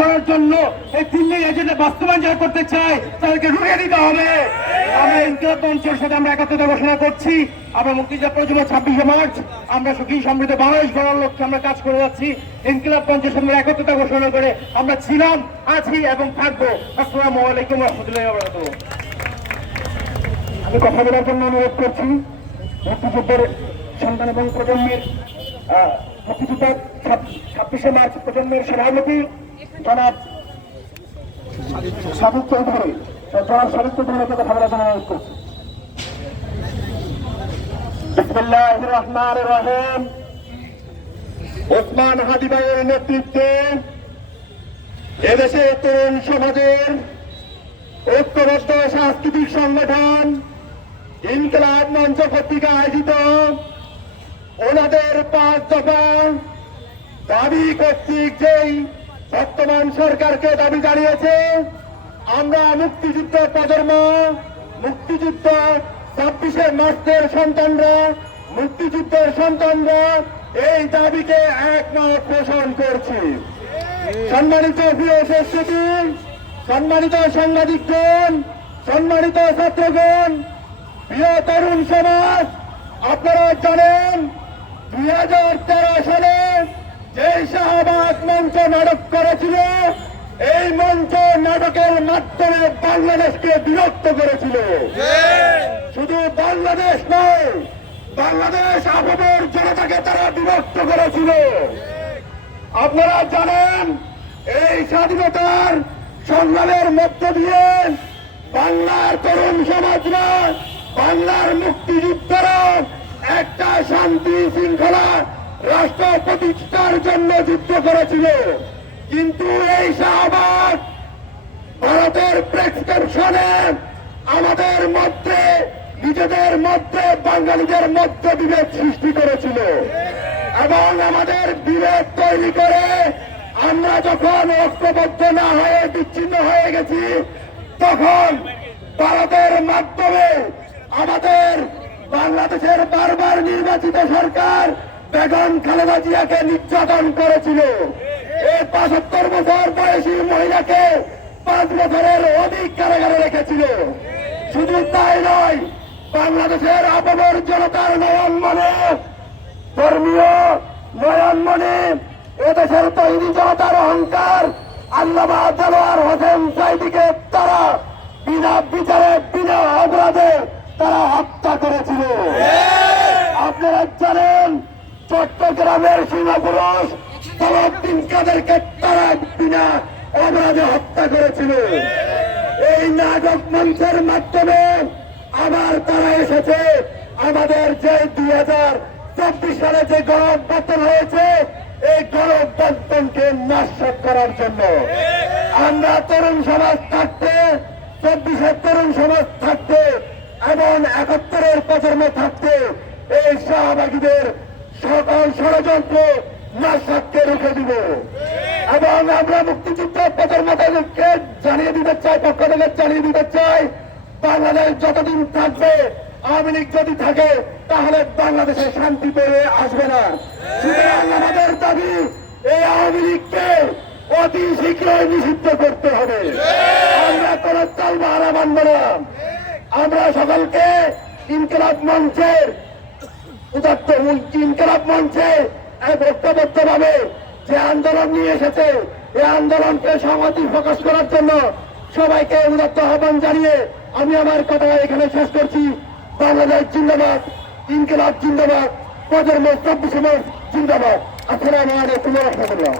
করার জন্য এই দিল্লির এজেন্ডা বাস্তবায়ন যারা করতে চায় তাদেরকে রুখে দিতে হবে। আমরা ইনকিলাব মঞ্চের সাথে আমরা একাত্মতা ঘোষণা করছি। আমরা মুক্তিযুদ্ধ প্রজন্ম 26শে মার্চ আমরা সুখী সমৃদ্ধ বাংলাদেশ গড়ার লক্ষ্যে আমরা কাজ করে যাচ্ছি। ইনকিলাব মঞ্চের সঙ্গে একাত্মতা ঘোষণা করে আমরা ছিলাম, আছি এবং থাকবো। আসসালামু আলাইকুম ওয়া রাহমাতুল্লাহি ওয়া বারাকাতুহু। আমি কথা বলার জন্য অনুরোধ করছি মুক্তিযুদ্ধের সন্তান এবং প্রজন্মের মুক্তিযুদ্ধ 26শে মার্চ প্রজন্মের সভাপতি জনাব সাদিক চৌধুরী। জনাব সাদিক চৌধুরীকে কথা বলার জন্য অনুরোধ করছি। বিসমিল্লাহির রহমানির রহিম। ওসমান হাদি ভাইয়ের নেতৃত্বে এদেশে তরুণ সমাজের ঐক্যবদ্ধ সাংস্কৃতিক সংগঠন ইনকিলাব মঞ্চ কর্তৃক আয়োজিত ওনাদের 5 দফা দাবি কর্তৃক যেই বর্তমান সরকারকে দাবি জানিয়েছে, আমরা মুক্তিযুদ্ধ প্রজন্ম, মুক্তিযুদ্ধ 26শে মার্চের সন্তানরা, মুক্তিযুদ্ধের সন্তানরা এই দাবিকে একমত পোষণ করছি। সম্মানিত প্রিয় উপস্থিতি, সম্মানিত সাংবাদিকগণ, সম্মানিত ছাত্রগণ, প্রিয় তরুণ সমাজ, আপনারা জানেন 2013 সালে যে শাহবাগ মঞ্চ নাটক করেছিল, এই মঞ্চ নাটকের মাধ্যমে বাংলাদেশকে বিরক্ত করেছিল। শুধু বাংলাদেশ নয়, বাংলাদেশ আপামর জনতাকে তারা বিভক্ত করেছিল। আপনারা জানেন এই স্বাধীনতার সংগ্রামের মধ্য দিয়ে বাংলার তরুণ সমাজরা, বাংলার মুক্তিযুদ্ধরা একটা শান্তি শৃঙ্খলা রাষ্ট্র প্রতিষ্ঠার জন্য যুদ্ধ করেছিল। কিন্তু এই শাহবাগ ভারতের প্রেসক্রিপশনে আমাদের মধ্যে, নিজেদের মধ্যে, বাঙালিদের মধ্যে বিভেদ সৃষ্টি করেছিল এবং আমাদের বিভেদ তৈরি করে আমরা যখন ঐক্যবদ্ধ না হয়ে বিচ্ছিন্ন হয়ে গেছি, তখন ভারতের মাধ্যমে আমাদের বাংলাদেশের বারবার নির্বাচিত সরকার বেগম খালেদা জিয়াকে নির্যাতন করেছিল। এই 75 বছর বয়সী মহিলাকে 5 বছরের অধিক কারাগারে রেখেছিল। শুধু তাই নয়, বাংলাদেশের আপামর জনতার নয়ন মনে, ধর্মীয় নয়ন মনে, এদেশের তৈরি জনতার অহংকার আল্লামা দেলোয়ার হোসেন সাঈদীকে তারা বিনা বিচারে, বিনা অপরাধে তারা হত্যা করেছিল। আপনারা জানেন চট্টগ্রামের সীমাপুরুষ সালাউদ্দিন কাদেরকে তারা বিনা অপরাধে হত্যা করেছিল। এই নাটক মঞ্চের মাধ্যমে আবার তারা এসেছে আমাদের যে 2024 সালে যে গণঅভ্যুত্থান হয়েছে, এই গণঅভ্যুত্থানকে নস্যাৎ করার জন্য। আমরা তরুণ সমাজ থাকতে, 24-এর তরুণ সমাজ থাকতে এবং 71-এর প্রজন্ম থাকতে এই শাহবাগীদের সকল ষড়যন্ত্র নস্যাৎকে রুখে দিব। এবং আমরা মুক্তিযুদ্ধ প্রজন্মকে জানিয়ে দিতে চাই, পক্ষ থেকে জানিয়ে দিতে চাই, বাংলাদেশ যতদিন থাকবে, আওয়ামী লীগ যদি থাকে, তাহলে বাংলাদেশে শান্তি পেয়ে আসবে না। সুতরাং আমাদের দাবি, এই আওয়ামী লীগকে অতি শীঘ্রই নিষিদ্ধ করতে হবে। আমরা কোন তালবাহানা মানব না। আমরা সকলকে ইনকিলাব মঞ্চের ইনকিলাব মঞ্চে ঐক্যবদ্ধ ভাবে যে আন্দোলন নিয়ে এসেছে, এই আন্দোলনকে সংহতি প্রকাশ করার জন্য সবাইকে উদাত্ত আহ্বান জানিয়ে আমি আমার কথা এখানে শেষ করছি। বাংলাদেশ জিন্দাবাদ, ইনকিলাব জিন্দাবাদ, প্রজন্ম 24শে মার্চ জিন্দাবাদ। আসসালামু আলাইকুম ওয়া রাহমাতুল্লাহ।